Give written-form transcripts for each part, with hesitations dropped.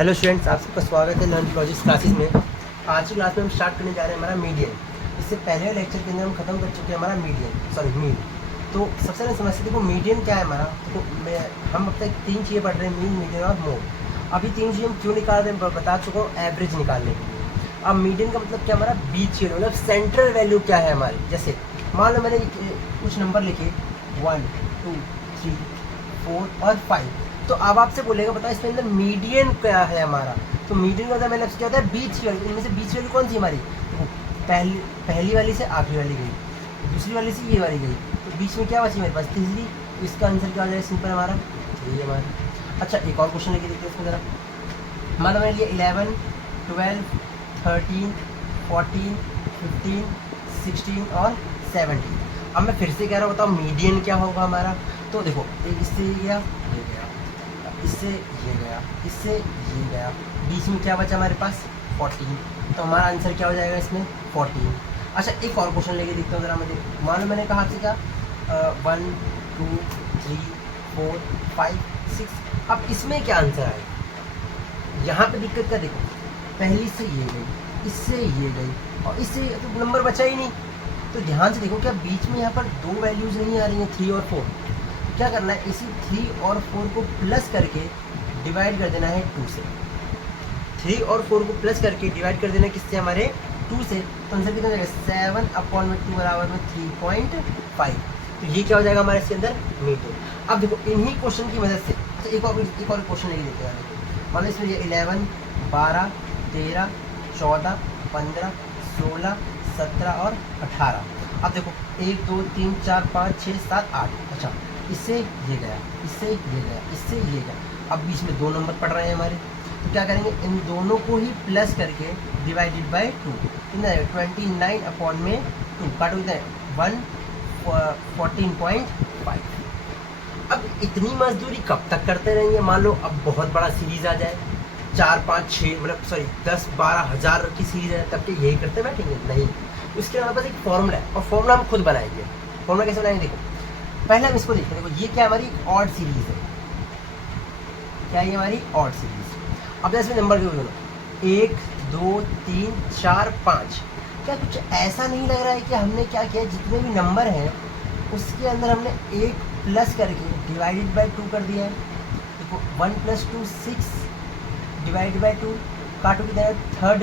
Hello students, आप सबका स्वागत है लर्न लॉजिक्स क्लासेस में। आज की क्लास में हम स्टार्ट करने जा रहे हैं हमारा मीडियन। इससे पहले लेक्चर के अंदर हम खत्म कर चुके हैं हमारा मीन। तो सबसे पहले समझते देखो मीडियन क्या है हमारा। तो हम अब तक तीन चीज़ें पढ़ रहे हैं, मीन, मीडियन और मोड। अभी तीन चीज़ें हम क्यों निकाल रहे हैं बता चुका हूँ, एवरेज निकालने के लिए। अब मीडियन का मतलब क्या, हमारा बीच की मतलब सेंट्रल वैल्यू क्या है हमारी। जैसे मान लो मैंने कुछ नंबर लिखे 1, 2, 3, 4 और 5। तो अब आपसे बोलेगा बताओ इसके अंदर मीडियन क्या है हमारा। तो मीडियन का मतलब क्या होता है, बीच की वैल्यू। इनमें से बीच वैल्यू कौन सी हमारी, तो पहली वाली से आखिरी वाली गई, दूसरी वाली से ये वाली गई, तो बीच में क्या बची मेरे पास, तीसरी। तो इसका आंसर क्या हो जाएगा, सिंपल हमारा यही हमारा। अच्छा, एक और क्वेश्चन लेके देखते हैं इसमें ज़रा। मान लो मैंने लिया 11, 12, 13, 14, 15, 16 और 17। अब मैं फिर से कह रहा हूँ, बताओ मीडियन क्या होगा हमारा। तो देखो इससे ये गया, ये गया, इससे ये गया, इससे ये गया, बीच में क्या बचा हमारे पास 14। तो हमारा आंसर क्या हो जाएगा इसमें 14। अच्छा, एक और क्वेश्चन लेके देखते हो जरा मुझे। मान लो मैंने कहा से क्या 1, 2, 3, 4, 5, 6। अब इसमें क्या आंसर आएगा। यहाँ पे दिक्कत क्या, देखो पहली से ये गई, इससे ये गई और इससे तो नंबर बचा ही नहीं। तो ध्यान से देखो क्या बीच में यहाँ पर दो वैल्यूज़ नहीं आ रही हैं, 3 और 4। तो क्या करना है, इसी 3 और 4 को प्लस करके डिवाइड कर देना है 2 से। 3 और 4 को प्लस करके डिवाइड कर देना किससे, हमारे 2 से। तो आंसर कितना जाएगा 7/2 बराबर में 3.5। तो ये क्या हो जाएगा हमारे इसके अंदर मीडियन। अब देखो इन्हीं क्वेश्चन की मदद से तो एक और क्वेश्चन लेके देते हैं। मान लो इसमें 11, 12, 13, 14, 15, 16, 17 और 18। अब देखो 1, 2, 3, 4, 5, 6, 7, 8। अच्छा, इससे ये गया, इससे ये गया, इससे ये गया। अब बीच में 2 नंबर पड़ रहे हैं हमारे। तो क्या करेंगे, इन दोनों को ही प्लस करके डिवाइडेड बाई 2 कितना है 29/2 काटो कितना है 14.5। अब इतनी मजदूरी कब तक करते रहेंगे। मान लो अब बहुत बड़ा सीरीज आ जाए, 4, 5, 6 मतलब 10, 12 हज़ार की सीरीज है, तब के यही करते बैठेंगे नहीं। उसके हमारे पास एक फॉर्मूला है और फॉर्मूला हम खुद बनाएंगे। फॉर्मूला कैसे बनाएंगे, देखो पहले हम इसको देखते हैं। देखो ये क्या हमारी ऑड सीरीज है, क्या ये हमारी ऑड सीरीज। अब जैसे नंबर के दोनों 1, 2, 3, 4, 5। क्या कुछ ऐसा नहीं लग रहा है कि हमने क्या किया, जितने भी नंबर हैं उसके अंदर हमने 1 प्लस करके डिवाइडेड बाई 2 कर दिया है। देखो 1 + 2 6 डिवाइडेड बाई 2 काटो कितना है थर्ड।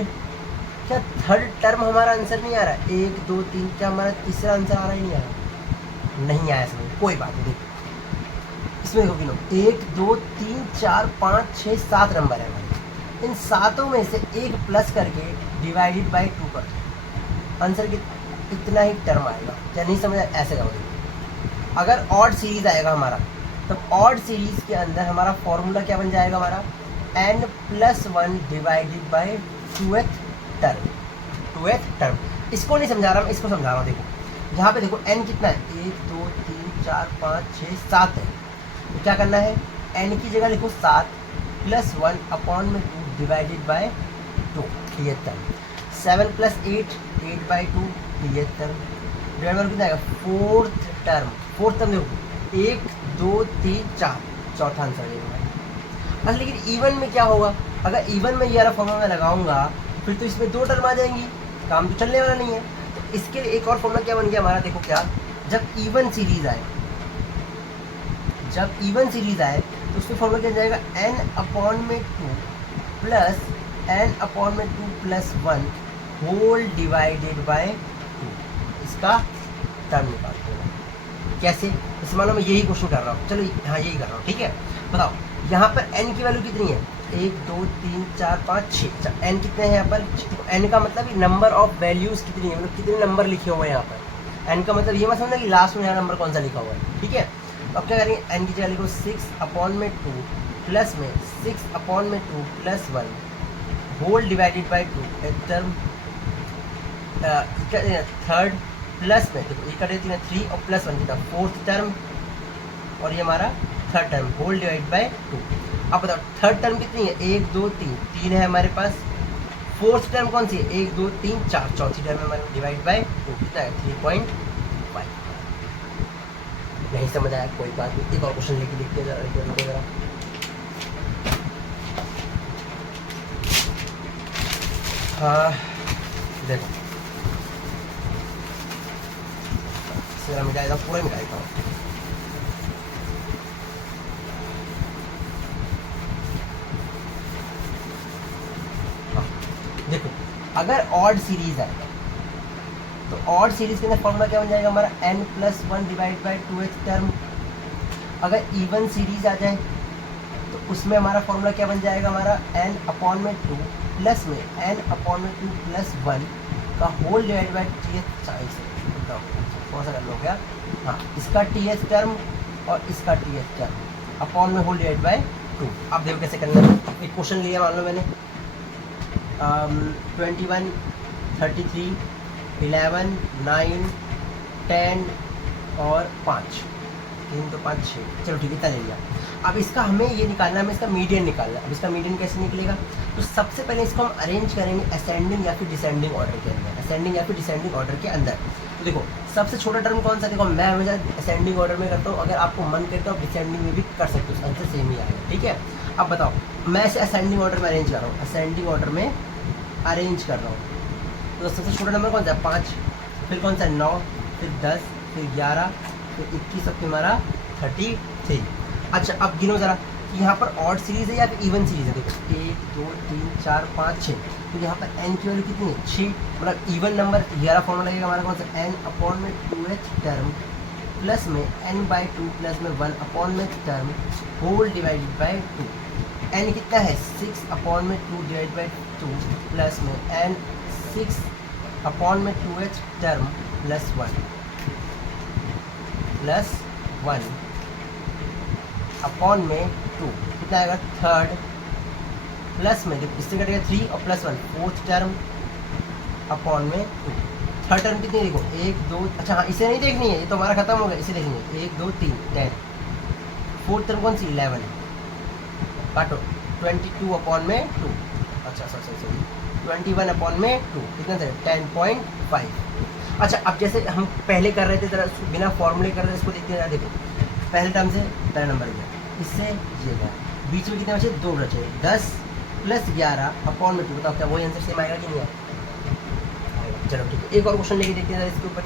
क्या थर्ड टर्म हमारा आंसर नहीं आ रहा है, 1, 2, 3, क्या हमारा तीसरा आंसर आ रहा है, नहीं आ रहा, नहीं आया समझ, कोई बात नहीं। देखो इसमें देखो गिनो 1, 2, 3, 4, 5, 6, 7 नंबर है हमारे। इन सातों में से 1 प्लस करके डिवाइडेड बाई 2 कर दो, आंसर इतना ही टर्म आएगा। क्या नहीं समझ आया, ऐसे करो। देखो अगर ऑड सीरीज आएगा हमारा, तब ऑड सीरीज के अंदर हमारा फॉर्मूला क्या बन जाएगा हमारा n+1 divided by 2th term. इसको नहीं समझा रहा मैं, इसको समझा रहा हूँ। देखो यहाँ पे देखो n कितना है 1, 2, 3, 4, 5, 6, 7 है। तो क्या करना है, n की जगह लिखो 7 + 1/2 divided by 2 clear term. 7 + 8 8/2 clear term divide by कितना आएगा फोर्थ टर्म। देखो 1, 2, 3, 4 चौथा आंसर देगा। अच्छा, लेकिन इवन में क्या होगा, अगर इवन में ये वाला फॉर्मूला मैं लगाऊंगा फिर तो इसमें 2 टर्म आ जाएंगी, काम तो चलने वाला नहीं है। तो इसके लिए एक और फॉर्मूला क्या बन गया हमारा, देखो क्या, जब इवन सीरीज आए तो उसमें फॉर्मूला क्या जाएगा n/2 plus n/2 + 1 whole divided by 2। इसका टर्म निकालते हैं कैसे, इस मानो मैं यही क्वेश्चन कर रहा हूँ। चलो हाँ यही कर रहा हूँ, ठीक है। बताओ यहाँ पर n की वैल्यू कितनी है 1, 2, 3, 4, 5, 6। अच्छा n कितने हैं यहाँ पर, n का मतलब नंबर ऑफ वैल्यूज़ कितनी है, मतलब कितने नंबर लिखे हुए हैं यहाँ पर। n का मतलब ये मत समझना कि लास्ट में यहाँ नंबर कौन सा लिखा हुआ है, ठीक है। तो अब क्या करेंगे, n की जगह लिखो 6/2 प्लस में 6/2 + 1 whole divided by 2 term third plus में देखो ये कर देती है 3 और +1 कितना फोर्थ टर्म, और ये हमारा third term whole divide by 2। अब बताओ थर्ड टर्म कितनी है 1, 2, 3 है हमारे पास। फोर्थ टर्म कौन सी है 1, 2, 3, 4 चौथी टर्म है हमारे डिवाइड बाई 2 कितना है 3.5। नहीं समझ आया कोई बात नहीं, एक और क्वेश्चन लेके देखते हैं जरा। हाँ देखो, इससे मिटाएगा, पूरा मिटाएगा। देखो अगर ऑड सीरीज है तो ऑड सीरीज के अंदर फॉर्मूला क्या बन जाएगा हमारा, n+1 divide by 2h term. अगर इवन सीरीज आ जाए तो उसमें हमारा फॉर्मूला क्या बन जाएगा हमारा, n/2 प्लस में n/2 प्लस 1 का whole divide by th child. कौन सा टर्म हो गया, हाँ इसका th टर्म और इसका th टर्म अपॉन में होल डिवाइड बाई 2। अब देखो कैसे करना है। एक क्वेश्चन लिया मान लो मैंने 21, 33, 11, 9, 10 और 5, 3 तो 5 6, चलो ठीक है इतना ले लिया। अब इसका हमें ये निकालना है, हमें इसका मीडियन निकालना है। अब इसका मीडियन कैसे निकलेगा, तो सबसे पहले इसको हम अरेंज करेंगे असेंडिंग या फिर डिसेंडिंग ऑर्डर के अंदर, असेंडिंग या फिर डिसेंडिंग ऑर्डर के अंदर। तो देखो सबसे छोटा टर्म कौन सा, देखो मैं हमेशा असेंडिंग ऑर्डर में करता हूँ, अगर आपको मन करता हो डिसेंडिंग में भी कर सकते हो, आंसर सेम ही आएगा। ठीक है, अब बताओ मैं इसे असेंडिंग ऑर्डर में अरेंज कर रहा हूँ, असेंडिंग ऑर्डर में अरेंज कर रहा हूँ। तो सबसे छोटा नंबर कौन सा है, 5, फिर कौन सा 9, फिर 10, फिर 11, फिर 21, अब हमारा 33। अच्छा अब गिनो ज़रा कि यहाँ पर ऑड सीरीज़ है या फिर इवन सीरीज़ है। देखो 1 2 3 4 5 6, तो यहाँ पर n की वैल्यू कितनी है, 6, मतलब इवन नंबर। 11 फॉर्मूला लगेगा हमारा कौन सा, n/2h टर्म प्लस में n/2 प्लस में 1/में term whole divided by 2। n कितना है 6/2 डिवाइड बाई 2 प्लस में n 6/2h term plus 1 upon में 2, कितना आएगा 3rd प्लस में, देखो इससे कटेगा 3 और प्लस 1 4th टर्म अपॉन में 2। 3rd टर्म कितनी देखो 1 2, अच्छा हाँ इसे नहीं देखनी है, ये तो हमारा खत्म हो गया, इसे देखनी है 1 2 3 10। 4th टर्म कौन सी 11, काटो 22/2, अच्छा सॉरी 21/2, कितना था 10.5। अच्छा अब जैसे हम पहले कर रहे थे जरा बिना फॉर्मूले कर रहे थे, इसको देखते हैं। देखो पहले टर्म से पहला नंबर गया, इससे ये गया, बीच में कितने बचे 2 बचे, 10 + 11/2। बताओ क्या वही आंसर सेम आएगा कि नहीं आएगा। चलो ठीक है, एक और क्वेश्चन लेके देखते हैं इसके ऊपर।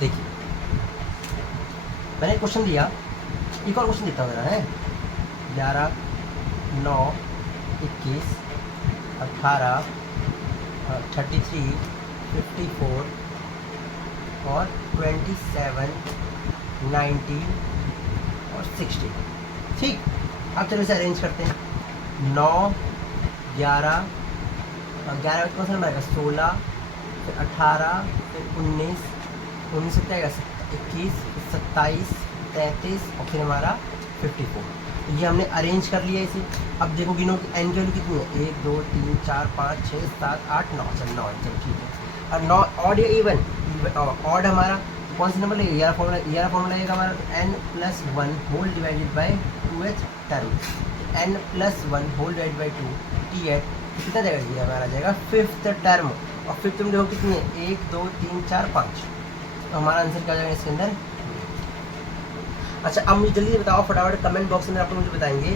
देखिए मैंने क्वेश्चन दिया, एक और क्वेश्चन देता हूँ मेरा है 11 9 21 18 33 54 और 27 19 और 60। ठीक, अब चलो इसे अरेंज करते हैं। 9 11 11 कौन सा नंबर आएगा 16, फिर 18, फिर 19 19 से क्या आएगा 21 27 33 और फिर हमारा 54। ये हमने अरेंज कर लिया इसे। अब देखो गिनो कि एन की वैल्यू कितनी है 1 2 3 4 5 6 7 8 9, चलो 9 चलो ठीक है। और 9 ऑड या इवन, ऑड हमारा कौन सा नंबर लगेगा, 11 फॉर्मूला लगेगा हमारा n+1 whole divided by 2h term, n+1 whole divided by 2 th कितना जाएगा, ये हमारा जाएगा 5th टर्म। और 5th टर्म देखो कितनी है 1 2 3 4 5, तो हमारा आंसर क्या जाएगा इसके अंदर। अच्छा अब मुझे जल्दी बताओ फटाफट कमेंट बॉक्स में आप लोग मुझे बताएंगे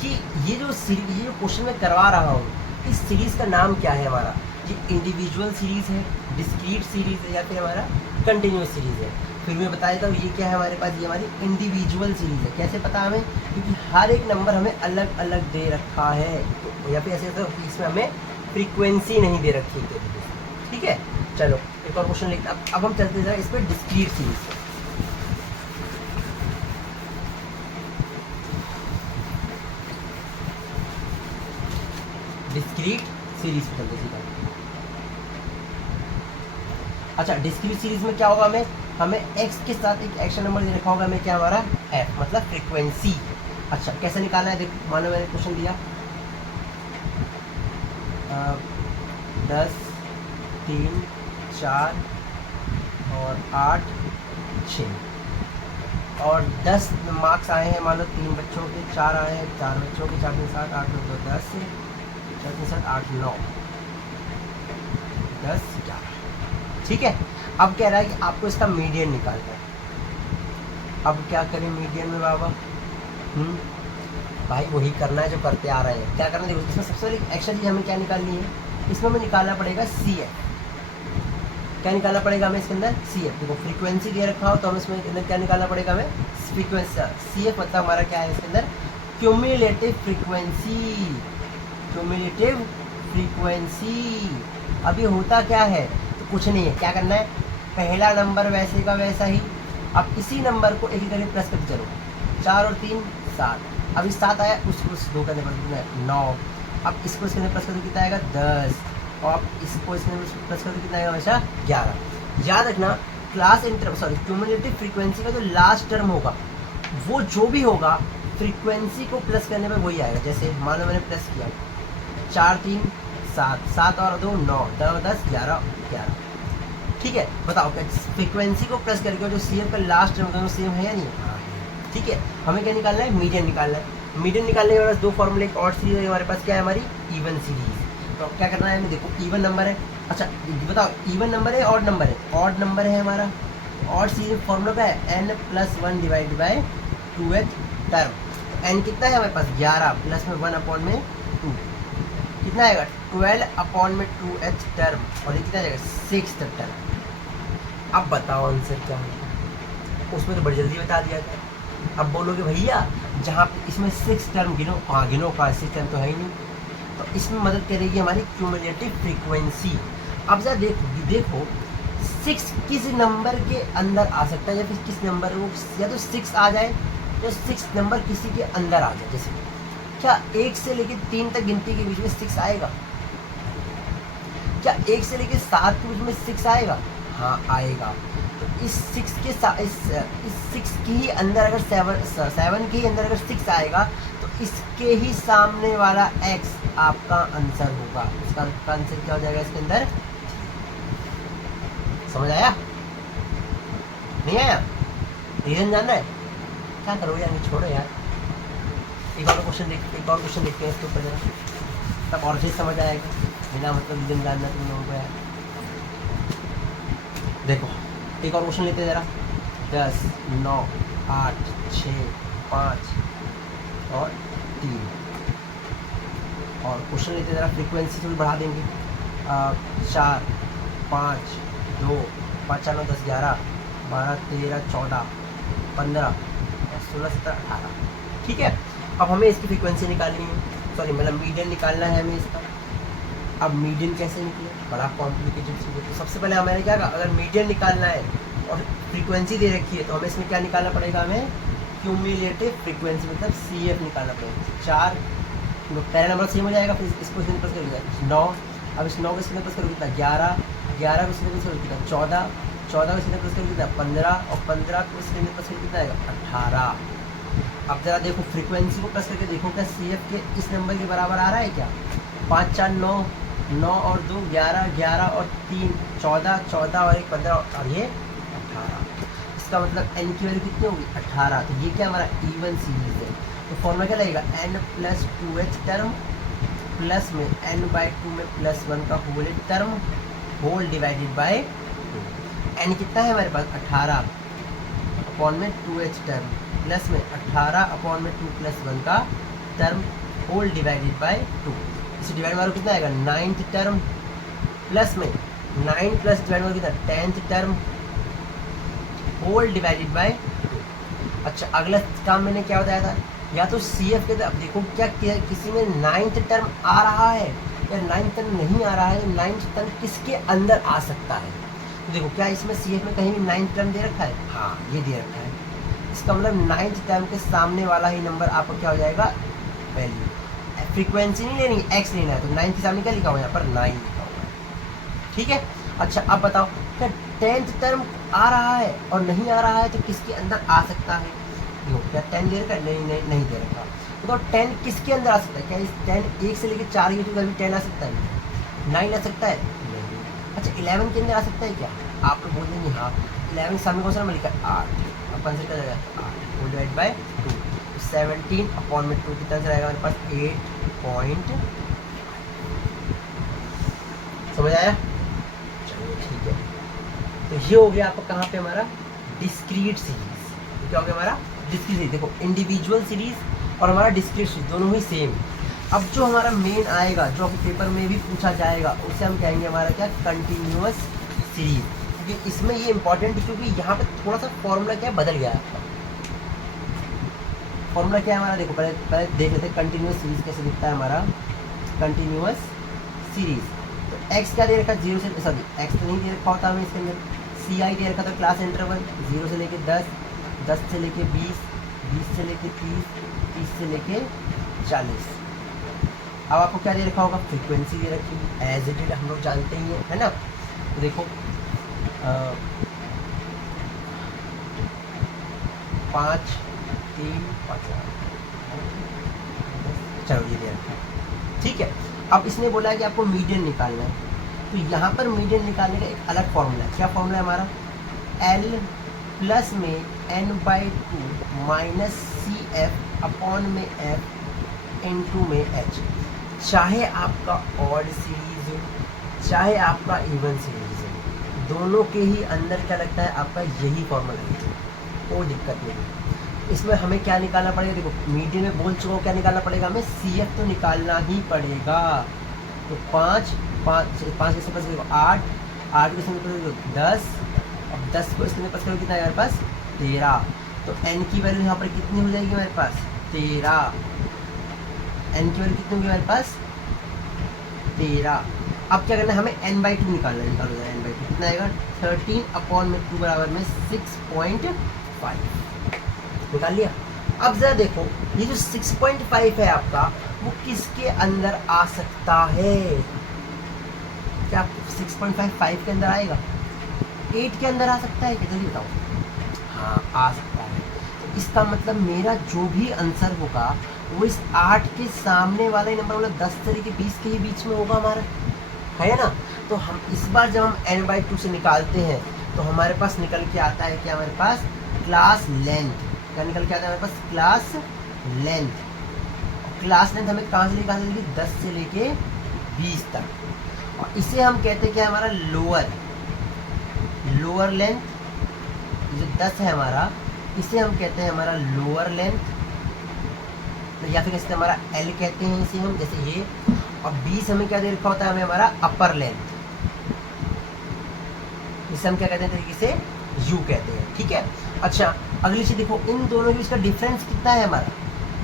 कि ये जो क्वेश्चन मैं करवा रहा हूँ, इस सीरीज़ का नाम क्या है हमारा। ये इंडिविजुअल सीरीज़ है, डिस्क्रीट सीरीज़ है, या फिर हमारा कंटिन्यूस सीरीज़ है। फिर मैं बता देता हूँ ये क्या है हमारे पास, ये हमारी इंडिविजुअल सीरीज़ है। कैसे पता हमें, क्योंकि हर एक नंबर हमें अलग अलग दे रखा है, तो या फिर ऐसे तो इसमें हमें फ्रीक्वेंसी नहीं दे रखी है। ठीक है, चलो एक और क्वेश्चन लिखते हैं। अब हम चलते जाए इस पर डिस्क्रीट सीरीज़ पे। डिस्क्रीट सीरीज पे चलते सीधा। अच्छा डिस्क्रीट सीरीज में क्या होगा, हमें x के साथ एक एक्शन नंबर दे रखा होगा, हमें क्या हमारा f मतलब फ्रीक्वेंसी। अच्छा कैसे निकालना है, देखो मानो मैंने क्वेश्चन दिया 10 3 4 और 8 6 और 10 मार्क्स आए हैं, मान लो 3 बच्चों के, 4 आए हैं 4 बच्चों के, 4 3 7 8 9 2 10 4 3 7 8 9 10 11। ठीक है, अब कह रहा है कि आपको इसका मीडियन निकालना है। अब क्या करें मीडियन में बाबा? भाई वही करना है जो करते आ रहे हैं। क्या करना है, देखो इसमें सबसे पहले एक्स्ट्रा चीज़ हमें क्या निकालनी है, इसमें हमें निकालना पड़ेगा सी एफ। क्या निकालना पड़ेगा हमें इसके अंदर? C F. देखो फ्रीक्वेंसी दे रखा हो तो हमें इसमें अंदर क्या निकालना पड़ेगा हमें? फ्रीक्वेंसी। सी एफ मतलब हमारा क्या है इसके अंदर? Cumulative frequency. Cumulative frequency. अब ये होता क्या है, तो कुछ नहीं है, क्या करना है, पहला नंबर वैसे का वैसा ही, अब इसी नंबर को एक ही करके प्लस करते चलो। 4 और 3 7। अब इस 7 आया, उसको 2 करने पर 9। अब इसको इसके अंदर प्लस करके कितना आएगा? 10। और अब इसको इसके अंदर प्लस करके कितना आएगा? हमेशा 11। याद रखना class interval sorry cumulative frequency का जो लास्ट टर्म होगा वो जो भी होगा फ्रीक्वेंसी को प्लस करने पर वही आएगा। जैसे मान लो मैंने प्लस किया 4 3 7, 7 और 2 9, 10 11 11। ठीक है, बताओ क्या फ्रीक्वेंसी को प्लस करके जो सी एफ का लास्ट टर्म दोनों सेम है या नहीं? ठीक है, हमें क्या निकालना है? मीडियन निकालना है। मीडियन निकालने के बाद 2 फॉर्मूले, एक ऑड सीरीज है हमारे पास, क्या है हमारी? Even series. तो क्या करना है हमें? देखो इवन नंबर है, अच्छा बताओ इवन नंबर है ऑड नंबर है? ऑड नंबर है हमारा। ऑड सीरीज फॉर्मूला क्या है? n + 1 divide by 2h term. n कितना है हमारे पास? 11 प्लस में 1 अपॉन में 2 कितना आएगा? 12 अपॉन में 2h टर्म। और ये कितना आएगा? 6th term. अब बताओ आंसर क्या है? उसमें तो बड़ी जल्दी बता दिया था। अब बोलोगे भैया जहाँ पे इसमें 6 टर्म गिनो, गिनो 6 टर्म तो है ही नहीं, तो इसमें मदद करेगी हमारी क्यूमुलेटिव फ्रीक्वेंसी। अब जरा देखो 6 किस नंबर के अंदर आ सकता है, या फिर किस नंबर वो, या तो 6 आ जाए या 6 नंबर किसी के अंदर आ जाए। जैसे क्या 1 से लेकर 3 तक गिनती के बीच में 6 आएगा? क्या 1 से लेकर 7 के बीच में 6 आएगा? हाँ आएगा। तो इस 6 के साथ इस 6 के ही अंदर अगर 7 के ही अंदर अगर 6 आएगा तो इसके ही सामने वाला x आपका आंसर होगा। इसका आंसर क्या हो जाएगा इसके अंदर? समझ आया? नहीं आया? रीजन जानना है? क्या करोगे यार, छोड़ो यार। एक और क्वेश्चन देखते हैं इसके ऊपर जरा, तब और चीज़ समझ आएगा। बिना मतलब रीजन जानना तुम लोगों को यार। देखो एक और क्वेश्चन लेते हैं जरा। 10 9 8 6 5 और 3 और क्वेश्चन लेते हैं जरा। फ्रीक्वेंसी थोड़ी बढ़ा देंगे। 4 5 2 5 4 9 10 11 12 13 14 15 16 17 18। ठीक है, अब हमें इसकी फ्रीक्वेंसी निकालनी है, सॉरी मतलब मीडियन निकालना है हमें इसका। अब मीडियन कैसे निकले? बड़ा कॉम्प्लिकेटेड चीज़ है। तो सबसे पहले हमें क्या, अगर मीडियन निकालना है और फ्रीक्वेंसी दे रखी है तो हमें इसमें क्या निकालना पड़ेगा? हमें क्यूमुलेटिव फ्रीक्वेंसी मतलब सी एफ निकालना पड़ेगा। 4 पहला नंबर सेम हो जाएगा, फिर इसको इसमें प्लस करोगे 9। अब इस 9 को इसमें प्लस करोगे कितना? 11 11 को इसमें प्लस करोगे कितना? 14 14 को इसमें प्लस करोगे कितना? 15 और 15 को इसमें प्लस करोगे कितना आएगा? 18। अब जरा देखो फ्रीक्वेंसी को प्लस करके देखो क्या सी एफ के इस नंबर के बराबर आ रहा है क्या? 5 4 9 9 और 2 11 11 और 3 14 14 और 1 15 और ये 18। इसका मतलब n की वैल्यू कितनी होगी? 18। तो ये क्या हमारा इवन सीरीज है। तो फॉर्मूला क्या लगेगा? n + 2h टर्म प्लस में n/2 में +1 का whole term whole divided by 2। n कितना है हमारे पास? 18 अपॉन में 2h टर्म प्लस में 18 अपॉन में 2 + 1 का टर्म होल डिवाइडेड बाय 2। इसे डिवाइड मारो कितना आएगा? 9th टर्म प्लस में 9 प्लस डिवाइड मारो कितना? 10th term whole divided by 2। अच्छा अगला काम मैंने क्या बताया था? या तो सी एफ के, अब देखो क्या किसी में 9th टर्म आ रहा है या 9th टर्म नहीं आ रहा है, 9th टर्म किसके अंदर आ सकता है? तो देखो क्या इसमें सी एफ में कहीं भी 9th टर्म दे रखा है? हाँ ये दे रखा है। इसका मतलब 9th टर्म के सामने वाला ही नंबर आपको क्या हो जाएगा? वैल्यू। फ्रीक्वेंसी नहीं लेनी, एक्स लेना है। तो 9 के सामने क्या लिखा हुआ है? यहाँ पर 9 लिखा हुआ है। ठीक है, अच्छा अब बताओ क्या 10th टर्म आ रहा है और नहीं आ रहा है तो किसके अंदर आ सकता है? देखो क्या 10 दे रखा है? नहीं दे रखा। तो 10 किसके अंदर आ सकता है? क्या इस 10 1 से लेकर 4 के कभी 10 आ सकता है? 9 आ सकता है? नहीं। अच्छा 11 के अंदर आ सकता है क्या? आप लोग बोल देंगे हाँ। 11 के सामने कौन सा नंबर लिखा है? 8। अपन से क्या जाएगा? 8 होल डिवाइड बाय 2। 17 अपॉन में 2 कितना आएगा हमारे पास? 8 समझ आया? चलिए ठीक है। तो ये हो गया आपका कहाँ पे हमारा डिस्क्रीट सीरीज। क्या हो गया हमारा डिस्क्रीट सीरीज। देखो इंडिविजुअल सीरीज और हमारा डिस्क्रीट सीरीज दोनों ही सेम। अब जो हमारा मेन आएगा, जो आपके पेपर में भी पूछा जाएगा, उसे हम कहेंगे हमारा क्या कंटिन्यूअस सीरीज। क्योंकि इसमें ये इंपॉर्टेंट है क्योंकि यहाँ पे थोड़ा सा फॉर्मूला क्या बदल गया है आपका। फॉर्मूला क्या है हमारा, देखो पहले देख लेते हैं कंटिन्यूअस सीरीज कैसे दिखता है हमारा कंटिन्यूअस सीरीज। तो एक्स क्या दे रखा है 0 से, सॉरी एक्स तो नहीं दे रखा होता हमें इसके अंदर, सी आई दे रखा था क्लास इंटरवल 0 से लेके 10, 10 से लेके 20, 20 से लेके 30, 30 से लेके 40। अब आपको क्या दे रखा होगा, फ्रीक्वेंसी दे रखी है एज इट इज, हम लोग जानते ही है ना। तो देखो 5 3 5, चलो ये दे रखा है ठीक है। अब इसने बोला है कि आपको मीडियन निकालना है, तो यहाँ पर मीडियन निकालने का एक अलग फॉर्मूला है। क्या फॉर्मूला है हमारा, L प्लस में n/2 minus C F upon में f इंटू में h। चाहे आपका ऑड सीरीज हो चाहे आपका इवन सीरीज हो, दोनों के ही अंदर क्या लगता है आपका यही फॉर्मूला है, कोई दिक्कत नहीं। इसमें हमें क्या निकालना पड़ेगा, देखो मीडियन में बोल चुका हूँ क्या निकालना पड़ेगा हमें, सी एफ तो निकालना ही पड़ेगा। तो 5 के से 8, 8 के से 10, अब 10 को इसके पास करो कितना है हमारे पास 13। तो n की वैल्यू यहाँ पर कितनी हो जाएगी हमारे पास 13। n की वैल्यू कितनी होगी हमारे पास 13। अब क्या करना है हमें n/2 निकालना है, निकालो n/2 कितना आएगा 13 अपॉन में 2 बराबर में 6.5 निकाल लिया। अब जरा देखो ये जो 6.5 है आपका वो किसके अंदर आ सकता है, क्या 6.5 के अंदर आएगा, 8 के अंदर आ सकता है क्या, जल्दी बताओ। हाँ आ सकता है। तो इसका मतलब मेरा जो भी आंसर होगा वो इस 8 के सामने वाला ही नंबर, मतलब 10 से लेके 20 के ही बीच में होगा हमारा, है ना। तो हम इस बार जब हम n/2 से निकालते हैं तो हमारे पास निकल के आता है क्या, हमारे पास क्लास लेंथ। क्या निकल के आता है हमारे पास क्लास लेंथ। क्लास लेंथ हमें कहाँ से लेके 10 से लेके 20 तक। और इसे हम कहते हैं क्या हमारा लोअर लेंथ। जो 10 है हमारा इसे हम कहते हैं हमारा लोअर लेंथ, या फिर कहते हैं हमारा L कहते हैं इसे हम, जैसे ये। और 20 हमें क्या दे रखा होता है हमें हमारा अपर लेंथ, इसे हम क्या कहते हैं तरीके से U कहते हैं, ठीक है। अच्छा अगली चीज देखो, इन दोनों के बीच का डिफरेंस कितना है हमारा,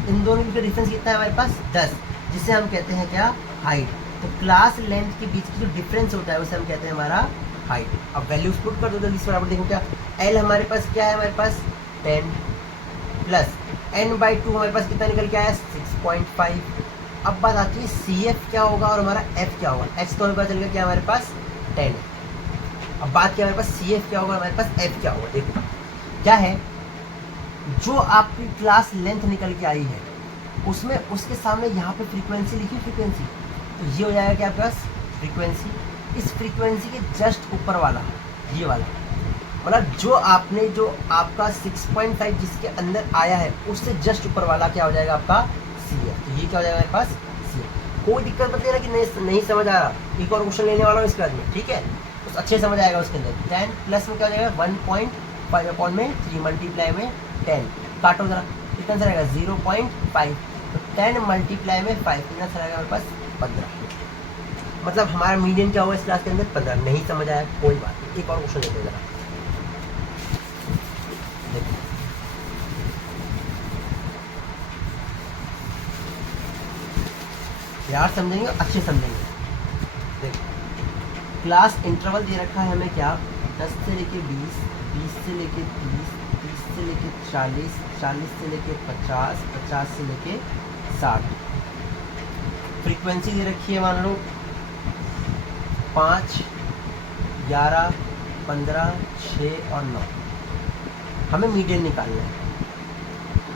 इन दोनों के बीच का डिफरेंस कितना है हमारे पास 10, जिसे हम कहते हैं क्या हाइट। तो क्लास लेंथ के बीच की जो डिफरेंस होता है उसे हम कहते हैं हमारा हाइट। अब वैल्यूज पुट कर दो जल्दी से बराबर, देखो क्या L हमारे पास क्या है हमारे पास 10 प्लस n/2 हमारे पास कितना निकल के आया 6.5। अब बात आती है सी एफ क्या होगा और हमारा f क्या होगा, x तो हमें पता चल गया क्या हमारे पास 10 है। अब बात क्या हमारे पास सी एफ क्या होगा, हमारे पास f क्या होगा। देखो क्या है, जो आपकी क्लास लेंथ निकल के आई है उसमें उसके सामने यहाँ पे फ्रीक्वेंसी लिखी, फ्रीक्वेंसी, तो ये हो जाएगा क्या आपके पास फ्रीक्वेंसी। इस फ्रीक्वेंसी के जस्ट ऊपर वाला ये वाला, मतलब जो आपका 6.5 जिसके अंदर आया है उससे जस्ट ऊपर वाला क्या हो जाएगा आपका सी है। तो ये क्या हो जाएगा मेरे पास सी है। कोई दिक्कत मत लेना कि नहीं समझ आ रहा, एक और क्वेश्चन लेने वाला हूँ इसके बाद में, ठीक है, तो अच्छे समझ आएगा उसके अंदर। 10 प्लस में क्या हो जाएगा 1.5 अपॉन में 3 मल्टीप्लाई में 10, काटो जरा कितना आंसर आएगा 0.5। तो 10 मल्टीप्लाई में 5 कितना आंसर आएगा हमारे पास 15। मतलब हमारा मीडियन क्या होगा इस क्लास के अंदर 15। नहीं समझ आया कोई बात नहीं, एक और क्वेश्चन लेते हैं जरा। यार समझेंगे अच्छे समझेंगे। देखो क्लास इंटरवल दे रखा है हमें क्या 10 से लेके 20, 20 से लेके 30, 30 से लेके 40, 40 से लेके 50, 50 से लेके 60। फ्रीक्वेंसी दे रखी है मान लो 5, 11, 15, 6 और 9। हमें मीडियन निकालना है।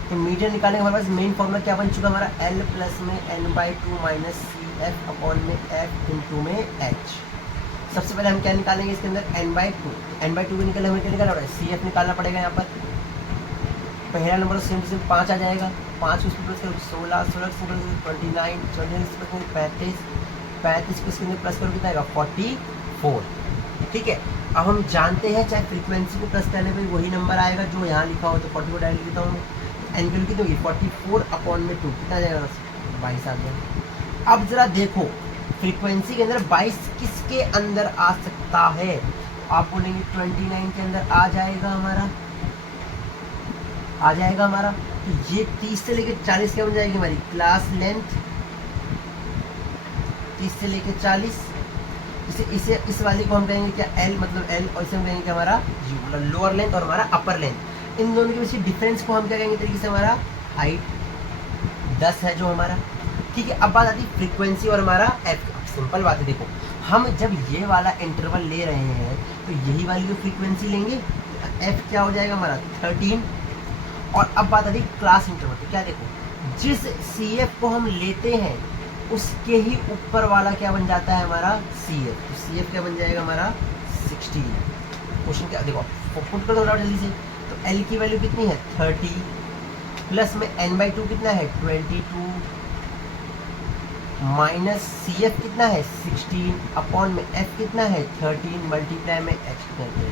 तो मीडियन निकालने के हमारे पास मेन फॉर्मूला क्या बन चुका हमारा L प्लस में n/2 minus C F upon में f इंटू में h। सबसे पहले हम क्या निकालेंगे इसके अंदर n/2 को निकलने हमें क्या निकालना पड़ेगा सी एफ निकालना पड़ेगा। यहाँ पर पहला नंबर तो सेम 5 आ जाएगा, 5 को इसमें प्लस करो 16, 16 से प्लस 29, 29 से प्लस 35, 35 को इसके अंदर प्लस करो कितना आएगा 44। ठीक है। अब हम जानते हैं चाहे फ्रीक्वेंसी को प्लस करने पे वही नंबर आएगा जो यहाँ लिखा हो, तो 44 डायरेक्ट लिखता हूँ। एन की वैल्यू कितनी होगी 44/2, कितना आ जाएगा 22 आ गया। अब जरा देखो फ्रीक्वेंसी के अंदर 22 किसके अंदर आ सकता है? आप बोलेंगे 29 के अंदर आ जाएगा हमारा, आ जाएगा हमारा। तो ये 30 से लेकर 40 क्या बन जाएगी हमारी क्लास लेंथ, 30 से लेकर 40। इसे इस वाले को हम कहेंगे क्या एल, मतलब एल, और इसे हम कहेंगे क्या हमारा यू, मतलब लोअर लेंथ और हमारा अपर लेंथ। इन दोनों के बीच डिफरेंस को हम क्या कहेंगे तरीके से हमारा हाइट 10 है जो हमारा। ठीक है, अब बात आती है फ्रीक्वेंसी और हमारा एफ। सिंपल बात है, देखो हम जब ये वाला इंटरवल ले रहे हैं तो यही वाली जो फ्रीक्वेंसी लेंगे, एफ क्या हो जाएगा हमारा 13। और अब बात आती है क्लास इंटरवल। तो क्या देखो जिस सी एफ को हम लेते हैं उसके ही ऊपर वाला क्या बन जाता है हमारा सी एफ। तो सी एफ क्या बन जाएगा हमारा 16। क्वेश्चन क्या देखो पुट कर दो जल्दी से। तो एल की वैल्यू कितनी है 30, प्लस में n/2 कितना है 22, माइनस सी एफ कितना है 16, अपॉन में एफ कितना है 13, मल्टीप्लाई में एच कितना है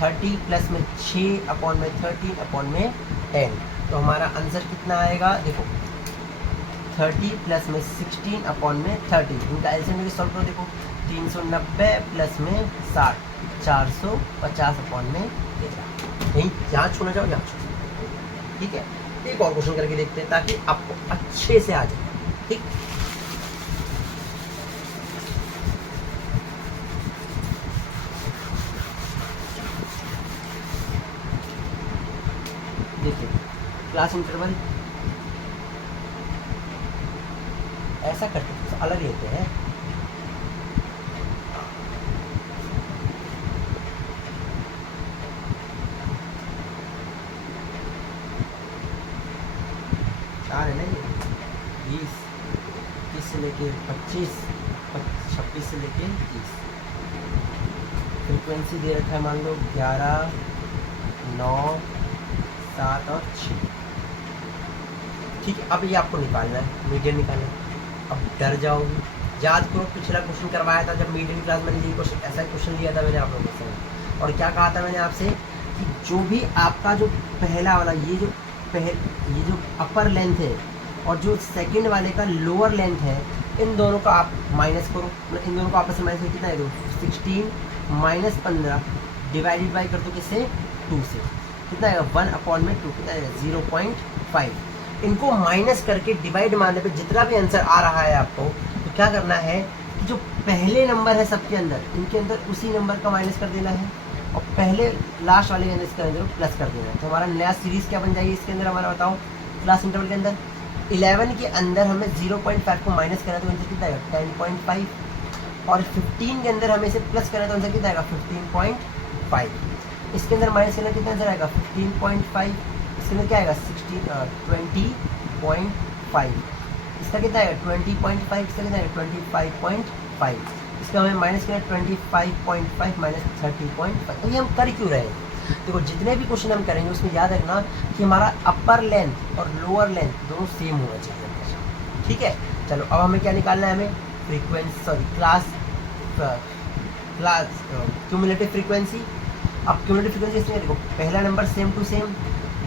30, प्लस में 6 अपॉन में 13 अपॉन में 10। तो हमारा आंसर कितना आएगा देखो 30 प्लस में 16 अपॉन में 30। इनका एलसीएम में सॉल्व करो, देखो 390 प्लस में 60, 450 अपॉन में 13। यहीं यहाँ छोड़ना जाओ, यहाँ छोड़ो। ठीक है, एक और क्वेश्चन करके देखते हैं ताकि आपको अच्छे से आ जाए। ठीक, देखिए क्लास इंटरवल ऐसा करते हैं, अलग लेते हैं। चार है ना ये 20, 21 से लेके 25, 26 से लेके 30। फ्रीक्वेंसी दे रखा है मान लो 11, 9, 7 और 6। ठीक है, अब ये आपको निकालना है, मीडियन निकालना है। अब डर जाओगे, याद करो पिछला क्वेश्चन करवाया था जब मीडियन क्लास मैंने ये क्वेश्चन, ऐसा क्वेश्चन लिया था मैंने आप लोगों से। और क्या कहा था मैंने आपसे कि जो भी आपका जो पहला वाला ये जो अपर लेंथ है और जो सेकंड वाले का लोअर लेंथ है, इन दोनों का आप माइनस करो। मतलब इन दोनों को आपस में माइनस करके कितना है दो 16 माइनस 15 डिवाइडेड बाई कर दो किससे 2 से, कितना आएगा 1/2, कितना आएगा 0.5। इनको माइनस करके डिवाइड मारने पे जितना भी आंसर आ रहा है आपको, तो क्या करना है कि जो पहले नंबर है सबके अंदर, इनके अंदर उसी नंबर का माइनस कर देना है और पहले लास्ट वाले के अंदर इसके अंदर प्लस कर देना है। तो हमारा नया सीरीज़ क्या बन जाएगी इसके अंदर हमारा, बताओ क्लास इंटरवल के अंदर 11 के अंदर हमें 0.5 को माइनस करना है तो आंसर कितना आएगा 10.5, और 15 के अंदर हमें इसे प्लस करना है तो आंसर कितना आएगा 15.5। इसके अंदर माइनस करना कितना आंसर आएगा 15.5, इसके अंदर क्या आएगा 20.5, इसका कितना आएगा 20.5, इसका कितना आएगा 25.5, इसका हमें माइनस किया 25.5 माइनस 30.5। तो ये हम कर क्यों रहे हैं? देखो जितने भी क्वेश्चन हम करेंगे उसमें याद रखना कि हमारा अपर लेंथ और लोअर लेंथ दोनों सेम होना चाहिए। ठीक है, चलो अब हमें क्या निकालना है, हमें फ्रीक्वेंसी क्लास क्यूमुलेटिव फ्रीक्वेंसी। अब क्यूमुलेटिव फ्रीक्वेंसी इसमें देखो पहला नंबर सेम टू सेम,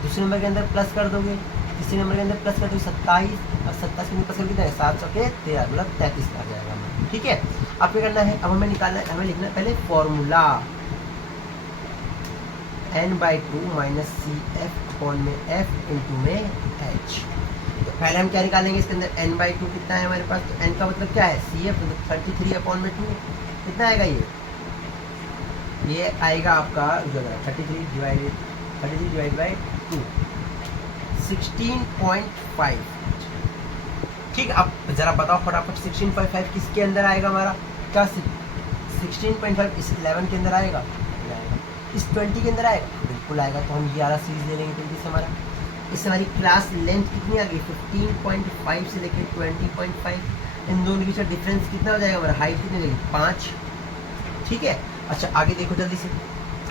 दूसरे नंबर के अंदर प्लस कर दोगे, तीसरे नंबर के अंदर प्लस कर दोगे 27, और 27 के अंदर प्लस कर कितना है 7 के 13, मतलब 33 आ जाएगा हमें। ठीक है, अब क्या करना है, अब हमें निकालना है, हमें लिखना है पहले formula n/2 minus C F upon में एफ इंटू में एच। तो पहले हम क्या निकालेंगे इसके अंदर n/2 कितना है हमारे पास, तो n का मतलब क्या है सी एफ, मतलब 33 अपॉन में 2 कितना आएगा ये आएगा आपका 33 डिवाइड बाई 2 16.5। ठीक, अब जरा बताओ फटाफट 16.5 किसके अंदर आएगा हमारा, क्या 16.5 इस 11 के अंदर आएगा, इस 20 के अंदर आएगा, बिल्कुल आएगा। तो हम ये वाला सीरीज ले लेंगे 20 से हमारा। इससे हमारी क्लास लेंथ कितनी आ गई 15.5 से लेकर 20.5। इन दोनों के बीच डिफरेंस कितना हो जाएगा हमारा, हाइट कितनी लगेगी 5। ठीक है, अच्छा आगे देखो जल्दी से,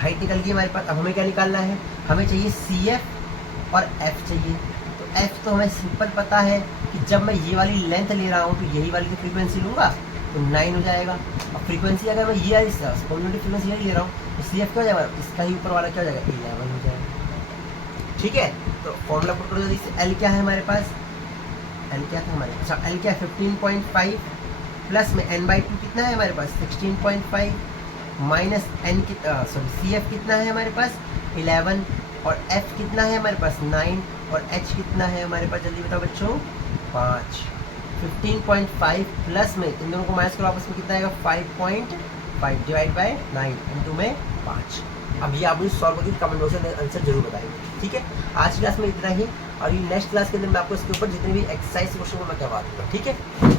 हाइट निकल गई हमारे पास। अब हमें क्या निकालना है, हमें चाहिए सी एफ और एफ चाहिए। तो एफ तो हमें सिंपल पता है कि जब मैं ये वाली लेंथ ले रहा हूँ तो यही वाली की फ्रीक्वेंसी लूँगा, तो 9 हो जाएगा। अब फ्रीक्वेंसी अगर मैं ये स्पॉन्डिलोसिटी फ्रीक्वेंसी ले रहा हूँ तो सी एफ क्या हो जाएगा, इसका ही ऊपर वाला क्या हो जाएगा 11 हो जाएगा। ठीक है, तो फॉर्मूला पुट करो जल्दी से। एल क्या है हमारे पास, एल क्या था हमारे, अच्छा एल क्या 15.5 प्लस में n/2 कितना है हमारे पास 16.5 minus N sorry C F कितना है हमारे पास 11 और एफ कितना है हमारे पास 9 और एच कितना है हमारे पास, जल्दी बताओ बच्चों 5। 15.5 प्लस में इन दोनों को माइनस करो आपस में कितना आएगा 5.5 डिवाइड बाय 9 इंटू में 5। अब ये आप मुझे सॉल्व करके कमेंट बॉक्स में आंसर जरूर बताएंगे। ठीक है, आज की क्लास में इतना ही, और ये नेक्स्ट क्लास के अंदर मैं आपको इसके ऊपर जितने भी एक्सरसाइज क्वेश्चन को मैं करवा दूंगा। ठीक है।